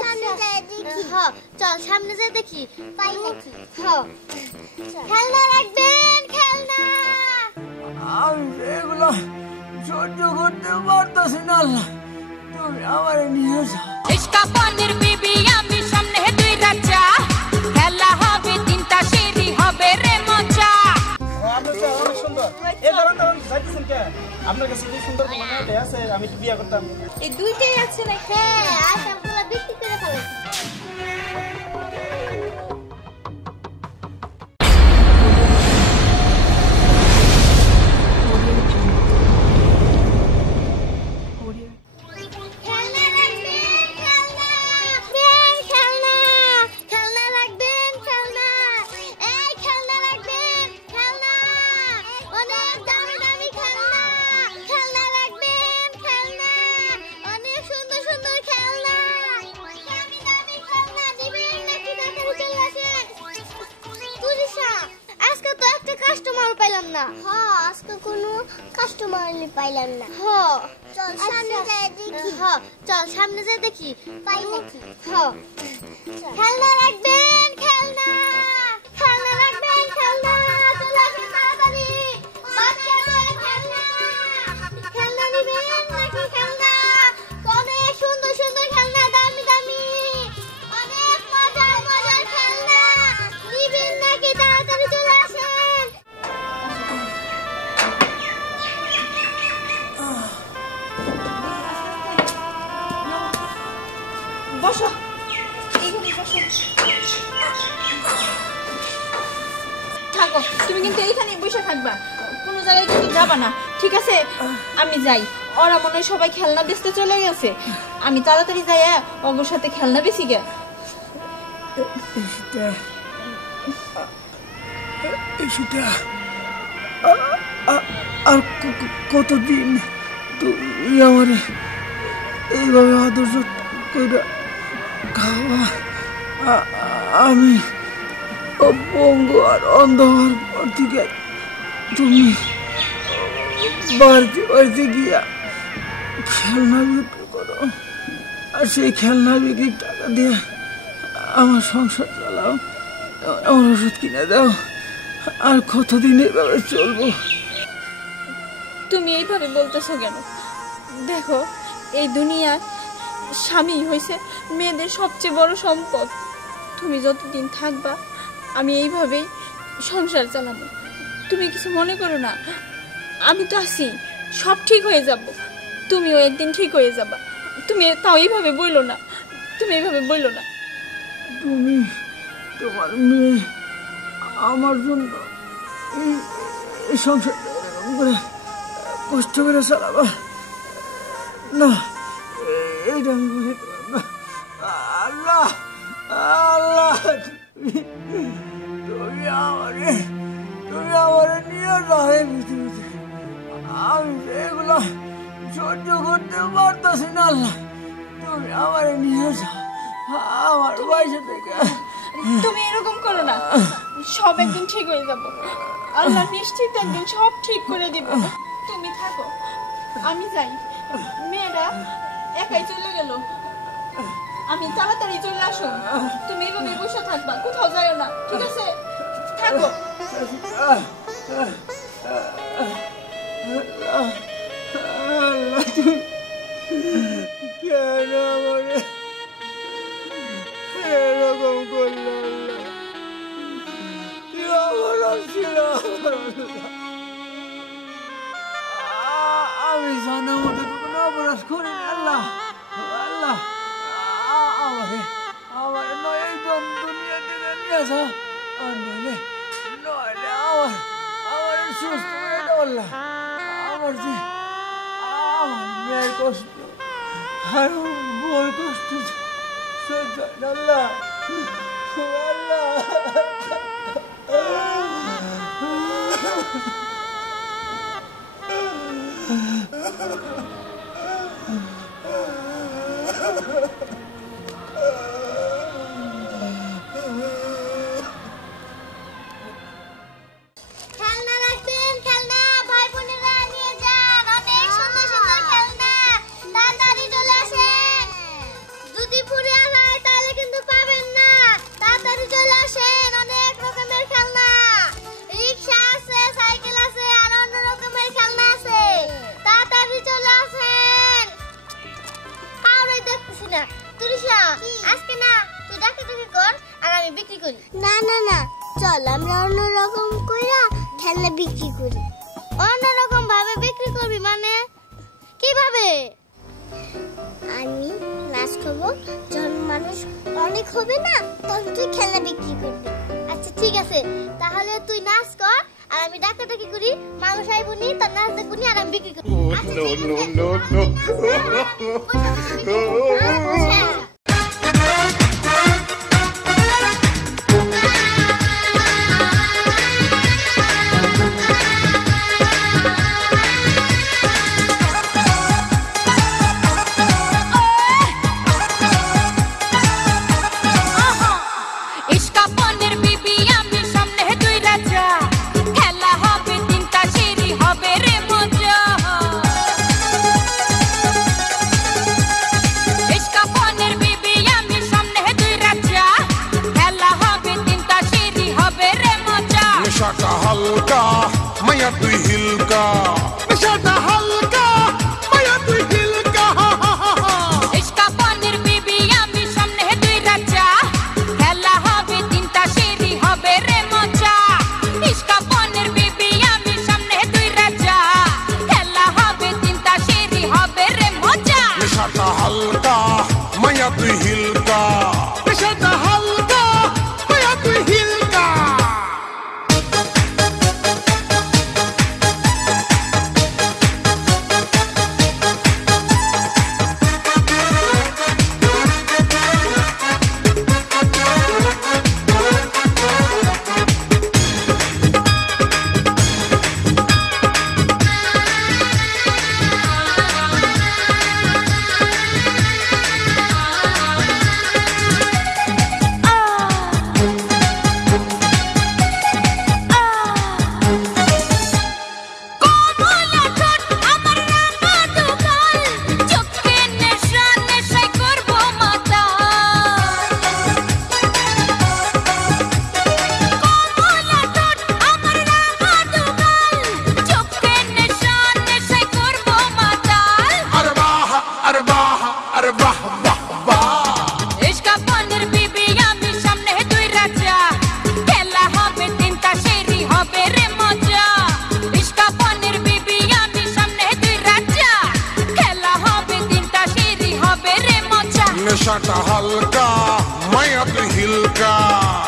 সামনে যাই দেখি। হ্যাঁ চল সামনে যাই দেখি পাই নাকি। হ্যাঁ খেলনা রাখবেন খেলনা। আমি এগুলো সহ্য করতে পারতেছি না আল্লাহ, তুমি আমারে নিয়ে যাও। ইশকা পানির বিবি আমি সামনে দুই রাজা, খেলা হবে তিনটা সিঁড়ি হবে রে মজা। আপনার তো অনেক সুন্দর, এই ধরনের চাইতেছেন কে? আপনার কাছে যে সুন্দর মনে আছে আমি তো বিয়ে করতাম। এই দুইটাই আছে নাকি? হ্যাঁ আর সবগুলো বিক্রি করে ফেলো। চল সামনে যাই দেখি পাই নাকি। খেলনা রাখবেন খেলনা, খেলনা রাখবেন খেলনা, চলে আসেন তাড়াতাড়ি বাচ্চাদের খেলনা। খেলনা নিবেন নাকি খেলনা? অনেক সুন্দর সুন্দর খেলনা, দামি দামি, অনেক মজার মজার খেলনা নিবেন নাকি? তাড়াতাড়ি চলে আসেন। বসো, এইখানে বসো। থাকো, তুমি কিন্তু এইখানে বসে থাকবা, কোনো জায়গায় কিন্তু যাবা না, ঠিক আছে? আমি যাই, ওরা মনে হয় সবাই খেলনা বেচতে চলে গেছে, আমি তাড়াতাড়ি যাই ওর সাথে খেলনা বেশি গে। আর কতদিন তুই আমার এইভাবে আদর করে খাওয়া? আমি অপঙ্গ আর অন্ধ হওয়ার পর থেকে তুমি বাড়িতে বাড়িতে গিয়া খেলনা বিক্রি করো, আর সেই খেলনা বিক্রির টাকা দিয়ে আমার সংসার চালাও, আমার ওষুধ কিনে দাও। আর কতদিন এভাবে চলবো? তুমি এইভাবে বলতেছো কেন? দেখো, এই দুনিয়ায় স্বামী হয়েছে মেয়েদের সবচেয়ে বড় সম্পদ। তুমি যতদিন থাকবা আমি এইভাবেই সংসার চালাবো, তুমি কিছু মনে করো না, আমি তো আছি, সব ঠিক হয়ে যাব, তুমিও একদিন ঠিক হয়ে যাবা। তুমি তাও এইভাবে বইলো না, তুমি এইভাবে বইলো না। তুমি তোমার মেয়ে আমার জন্য এই সংসারটা এরকম করে কষ্ট করে চালাবা না, এইটা আমি বুঝতে পারব না। আল্লাহ আল্লাহ, তুমি আমারে নিয়ে যাও এই পৃথিবীতে। আমি এগুলো সহ্য করতে পারতেছি না আল্লাহ, তুমি আমারে নিয়ে যাও আমার পয়সা থেকে। তুমি এরকম করো না, সব একদিন ঠিক হয়ে যাব, আল্লাহ নিশ্চিত একদিন সব ঠিক করে দিব। তুমি থাকো, আমি যাই, মেয়েরা একাই চলে গেল, আমি তাড়াতাড়ি চলে আসো। তুমি এইভাবে বসে থাকবা, কোথাও যাও না, ঠিক আছে? থাকো। কেন আমারে এরকম করলো? কি অপরাধ ছিল আমি জানা মতো কোনো অপরাধ করিনি। আল্লাহ আল্লাহ, আমারে নয় এই দুনিয়া থেকে নিয়ে যাও, নইলে নইলে আমার সুস্থ করে দাও আল্লাহ। আমার যে আমার মেয়ের কষ্ট আর বড় কষ্ট সহ্য হয় না আল্লাহ। খেলনা রাখবেন খেলনা, ভাই বোনেরা নিয়ে যান, অনেক সুন্দর সুন্দর খেলনা, তাড়াতাড়ি চলে আসেন। যদি ফুরিয়ে তুরিশা আজকে না তুই ডাকে কর আর আমি বিক্রি করি। না না না, চল আমরা অন্যরকম কইরা খেলনা বিক্রি করি। অন্যরকম ভাবে বিক্রি করবি মানে কিভাবে? আমি নাচ করবো, যখন মানুষ অনেক হবে না তখন তুই খেলনা বিক্রি করবি। আচ্ছা ঠিক আছে, তাহলে তুই নাচ কর আর আমি ডাকাডাকি করি, মানুষ আইবনি তার নাচ দেখবনি আর আমি বিক্রি করি। नशाटा हल्का माया तुई हिलका, नशाटा हल्का माया तुई हिलका। इश्का पनिर बीबी आमी सामने दुई राजा, खेला होबे तीनटा शेरी होबे रे मजा। इश्का पनिर बीबी आमी सामने दुई राजा, खेला होबे तीनटा शेरी होबे रे मजा। नशाटा हल्का माया तुई हिलका, नशाटा हल्का माया तुई हिलका। नशाटा हल्का माया तुई हिलका,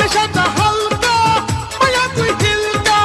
नशाटा हल्का माया तुई हिलका।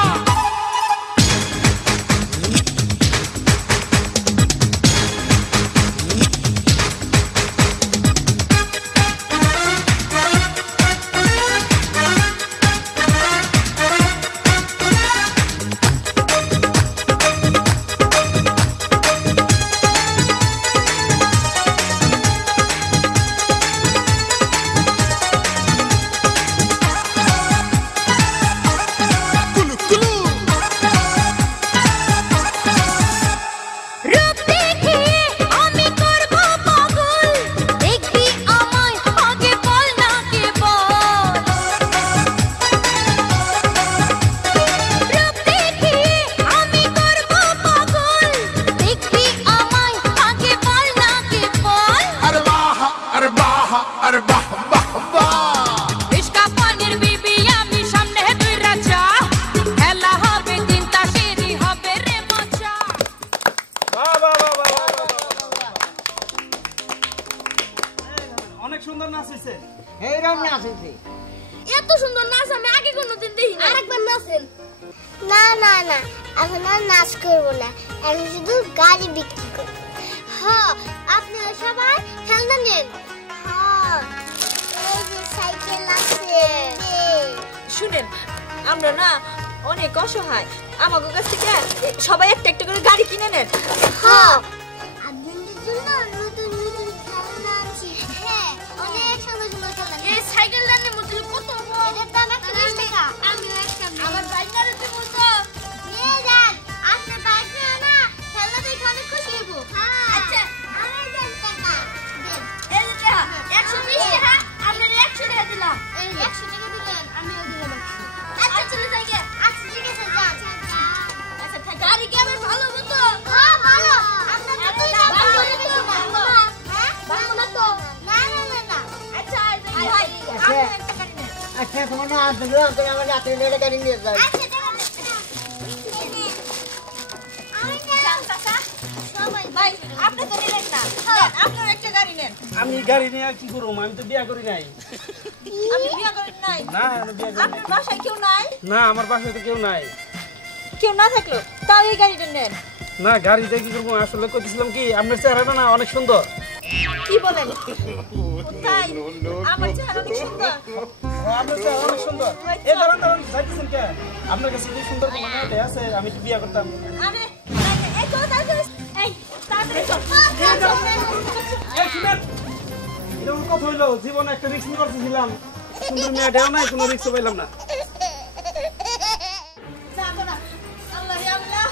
অনেক সুন্দর নাচ হইছে। এইরকম নাচ হইছে। এত সুন্দর নাচ আমি আগে কোনোদিন দেখি না। আরেকবার নাচেন। না না না, এখন আর নাচ করবো না, আমি শুধু গাড়ি বিক্রি করবো। হ্যাঁ, আপনারা সবাই খেলনা নেন। হ্যাঁ, এই যে সাইকেল আছে। শুনেন, আমরা না অনেক অসহায়, আমাদের কাছ থেকে সবাই একটা একটা করে গাড়ি কিনে নেন। হ্যাঁ, আপনাদের জন্য নতুন নতুন খেলনা আছে। হ্যাঁ, অনেক সুন্দর সুন্দর খেলনা। এই সাইকেলটা নিয়ে মধ্যে কত? এটার দাম 120 টাকা। আমিও একটা আমার বাইক না দিতে বলতো। নিয়ে যান, আপনি বাইক নিয়ে না খেলনা দেখে অনেক খুশি হইব। আচ্ছা, আমার দেন টাকা দেন। এই যে টাকা 120 টাকা, আপনার 100 টাকা দিলাম। এই 100 টাকা দিলেন, আমিও দিলাম 100। আচ্ছা চলে যাই গে। আচ্ছা ঠিক আছে, যান। আচ্ছা গাড়ি কি আমার ভালো মতো? হ্যাঁ ভালো, আপনার তো ভালো বেশি না। হ্যাঁ আচ্ছা তোমার না আসবে করে আমার রাতে লেটে গাড়ি নিয়ে যাও ভাই আপনি তো নিলেন না আপনার একটা গাড়ি নেন। আমি গাড়ি নিয়ে কি করবো? আমি তো বিয়া করি নাই। আপনি বিয়ে করেন নাই? না আমি বিয়া করি আপনার বাসায় কেউ নাই? না, আমার বাসায় তো কেউ নাই। কেউ না থাকলো তাও এই গাড়িটা নেন। না, গাড়িতে কি করবো? আসলে কইতেছিলাম কি, আপনার চেহারাটা না অনেক সুন্দর। কি বলেন? তাই আমার চেহারা অনেক সুন্দর। আপনার চেহারা অনেক সুন্দর। এই দাঁড়ান দাঁড়ান, যাইতেছেন কে? আপনার কাছে কি সুন্দর কোনো মেয়ে আছে? আমি তো বিয়া করতাম। আরে এই তো তাড়াতাড়ি এই তাড়াতাড়ি চল। এই শুনেন, এরকম কথা হইলো, জীবনে একটা রিস্ক নিয়ে করতেছিলাম, সুন্দর মেয়েটাও নাই, কোনো রিস্ক পাইলাম না। যাবো না। আল্লাহ রে আল্লাহ,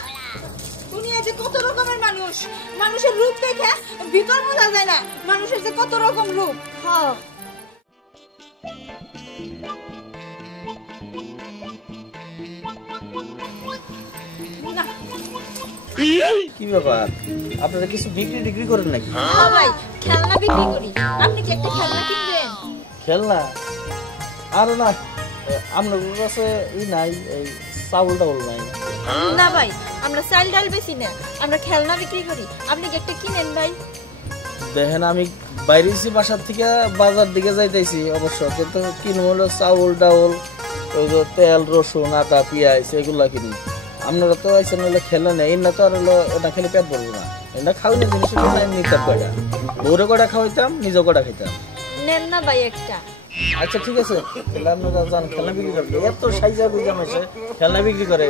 দুনিয়ায় যে কত রকমের মানুষ, মানুষের রূপ দেখে ভিতর বোঝা যায় না মানুষের যে কত রকম রূপ। হ্যাঁ না কি ব্যাপার, আপনারা কিছু বিক্রি করেন নাকি? হ্যাঁ ভাই, খেলনা বিক্রি করি। আপনি কি একটা খেলনা কিনবেন? খেলনা? আর না, আপনার কাছে নাই, এই চাউল টাউল নাই? না ভাই, আমরা চাল ডাল বেশি না, আমরা খেলনা বিক্রি করি। আপনি কি একটা কিনেন ভাই? দেখেন আমি বাইরেছি বাসার থেকে বাজার দিকে যাইতেছি অবশ্য, কিন্তু কিনবো হলো চাউল ডাউল, ওই যে তেল রসুন আটা পেঁয়াজ এগুলা কিনি। আপনারা তো আইসেন হলো খেলে নেই, না তো আর হলো ওটা খেলে পেট ভরবো না। এটা খাওয়াই না জিনিস নিতাম কয়টা, বউরে কটা খাওয়াইতাম, নিজেও কটা খাইতাম। নেন না ভাই একটা। আচ্ছা ঠিক আছে, তাহলে আপনারা যান খেলনা বিক্রি করতে। এত সাইজা গুজা মেশে খেলনা বিক্রি করে।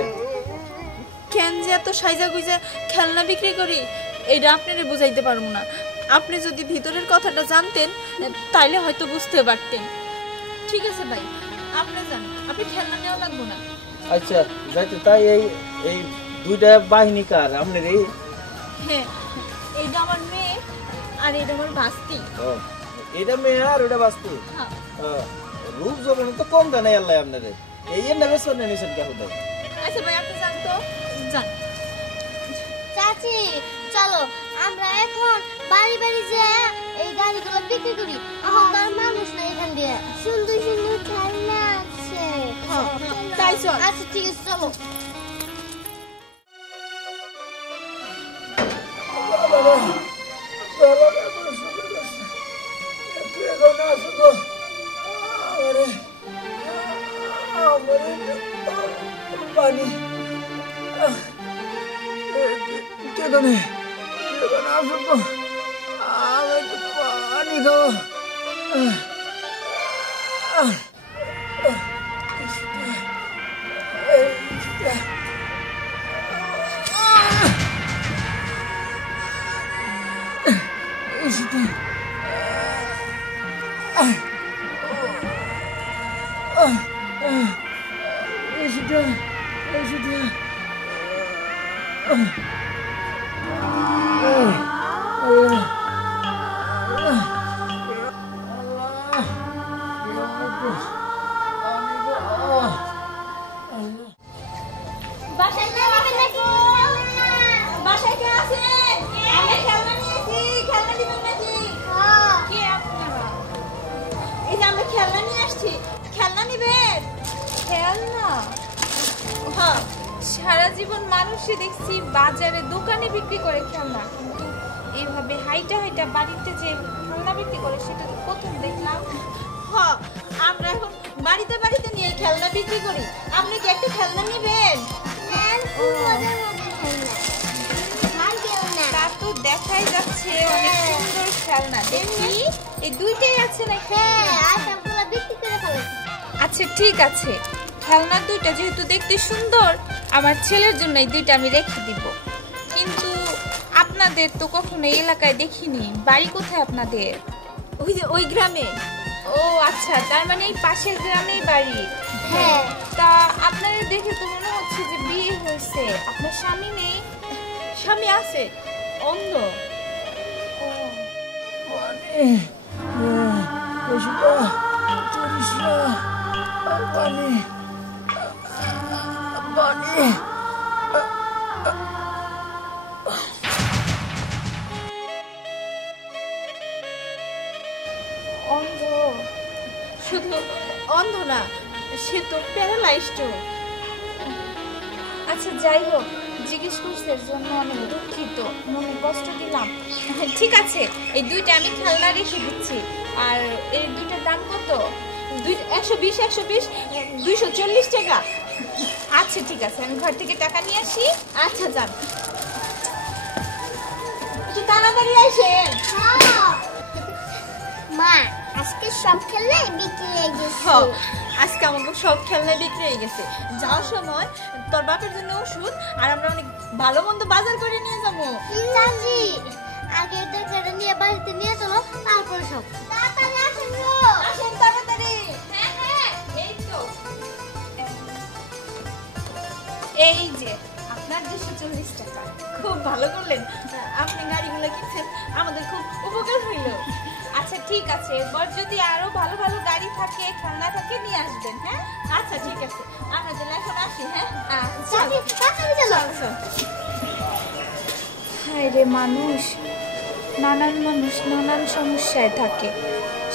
কেন যে এত সাইজা গুইজা খেলনা বিক্রি করি এটা আপনারে বুঝাইতে পারবো না। আপনি যদি ভিতরের কথাটা জানতেন তাইলে হয়তো বুঝতে পারতেন। ঠিক আছে ভাই, আপনি যান, আপনি খেলনা নেওয়া লাগবো না। আচ্ছা যাইতে তাই এই দুইটা বাহিনী কার আপনার? এই হ্যাঁ, এইটা আমার মেয়ে আর এটা আমার ভাস্তি। এটা মেয়ে আর ওটা বাস্তি। হ্যাঁ রূপ যখন তো কম দেয় নাই আল্লাহ আপনারে, এই নেবে শোনে নিছেন কেন দেয়? আচ্ছা ভাই, আপনি যান তো, যান। চাচি চলো আমরা এখন বাড়ি বাড়ি যে এই গাড়িগুলো বিক্রি করি। এখন তো আর মানুষ নাই এখান দিয়ে, সুন্দর সুন্দর খেলনা আছে। তাই চল। আচ্ছা ঠিক আছে চলো। পানি কেন আসবো, আমি পানি খাবো। বাসায় কে যাবে নাকি? বাসায় কে আছে? আমি খেলনা নিয়েছি, খেলনা দিবেন নাকি? কে আপনারা? এই যে আমরা খেলনা নিয়ে আসছি, খেলনা নিবেন? খেলনা? হ্যাঁ। সারা জীবন মানুষই দেখছি বাজারে দোকানে বিক্রি করে খেলনা, কিন্তু এইভাবে হাইটা হাইটা বাড়িতে যে খেলনা বিক্রি করে সেটা তো প্রথম দেখলাম। হ্যাঁ, আমরা এখন বাড়িতে বাড়িতে নিয়ে খেলনা বিক্রি করি। আপনি কি একটা খেলনা নেবেন? তা তো দেখাই যাচ্ছে অনেক সুন্দর খেলনা। দেখি এই দুইটাই আছে নাকি? আচ্ছা ঠিক আছে, খেলনা দুইটা যেহেতু দেখতে সুন্দর, আমার ছেলের জন্য এই দুইটা আমি রেখে দিব। কিন্তু আপনাদের তো কখনো এই এলাকায় দেখিনি, বাড়ি কোথায় আপনাদের? ওই যে ওই গ্রামে। ও আচ্ছা, তার মানে এই পাশের গ্রামেই বাড়ি। হ্যাঁ। তা আপনাদের দেখে তো মনে হচ্ছে যে বিয়ে হয়েছে, আপনার স্বামী নেই? স্বামী আছে, অন্ধ। অন্ধ? শুধু অন্ধ না, সে তো প্যারালাইজড। আচ্ছা যাই হোক, জিজ্ঞেস করছের জন্য অনেক দুঃখিত, মনে কষ্ট দিলাম। ঠিক আছে, এই দুইটা আমি খেলনা রেখে দিচ্ছি। আর এই দুইটার দাম কত? 120 120 240 টাকা। আচ্ছা ঠিক আছে, আমি ঘর থেকে টাকা নিয়ে আসি। আচ্ছা যান, একটু তাড়াতাড়ি আসেন। মা আজকে সব খেলনা বিক্রি হয়ে গেছে। আজকে আমাকে সব খেলনা বিক্রি হয়ে গেছে। যাওয়ার সময় তোর বাপের জন্য ওষুধ আর আমরা অনেক ভালো মন্দ বাজার করে নিয়ে যাবো। চাচি আগে টাকাটা নিয়ে বাড়িতে নিয়ে চলো, তারপর সব। তাড়াতাড়ি আসেন গো, আসেন তাড়াতাড়ি। হ্যাঁ হ্যাঁ, এই তো। এই যে আপনার 240 টাকা। খুব ভালো করলেন, আপনি গাড়িগুলো কিনছেন, আমাদের খুব উপকার হইল। আচ্ছা ঠিক আছে, এরপর যদি আরো ভালো ভালো গাড়ি থাকে, খেলনা থাকে, নিয়ে আসবেন। হ্যাঁ আচ্ছা ঠিক আছে, আমরা তাহলে এখন আসি। হ্যাঁ চাচি তাড়াতাড়ি চলো। হায় রে, মানুষ নানান সমস্যায় থাকে।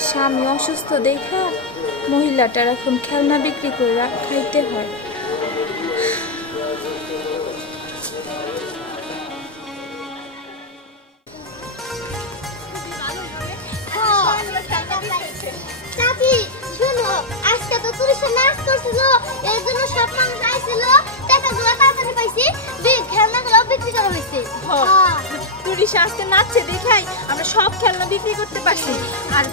স্বামী অসুস্থ দেখা মহিলাটার এখন খেলনা বিক্রি করে খাইতে হয়। চাচি শুনো, আজকে তো তুরিশে নাচ করছিল, এর জন্য সব মানুষ আইছিল, টাকাগুলো তাড়াতাড়ি পাইছি, খেলনাগুলো বিক্রি করা হয়েছে। তুরিশা আজকে নাচছে দেখাই আমরা সব খেলনা বিক্রি করতে পারছি, আর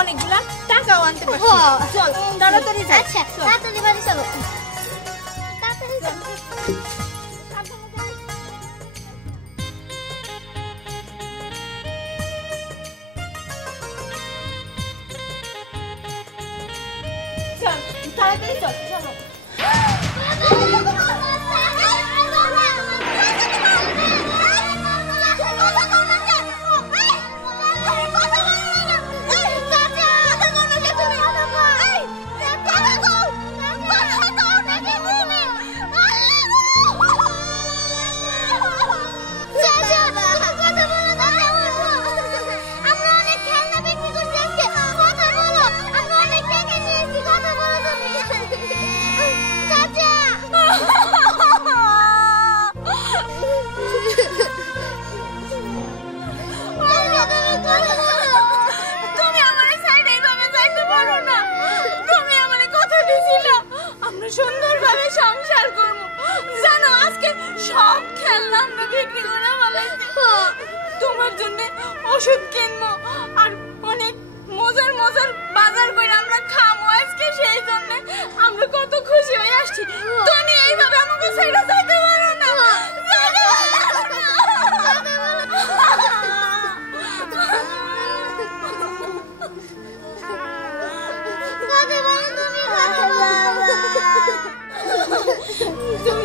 অনেকগুলা টাকাও আনতে পারছি। চল তাড়াতাড়ি যাই। আচ্ছা তাড়াতাড়ি বাড়ি চলো, তাড়াতাড়ি চলো। চল তাড়াতাড়ি চল, চলো। সুন্দরভাবে সংসার করবো, জানো আজকে সব খেলনা আমরা বিক্রি করে ফেলাইছি। তোমার জন্য ওষুধ কিনবো আর অনেক মজার বাজার করে আমরা খাবো আজকে, সেই জন্য আমরা কত খুশি হয়ে আসছি। তুমি এইভাবে আমাকে ছেড়ে যেতে পারো না। তুমি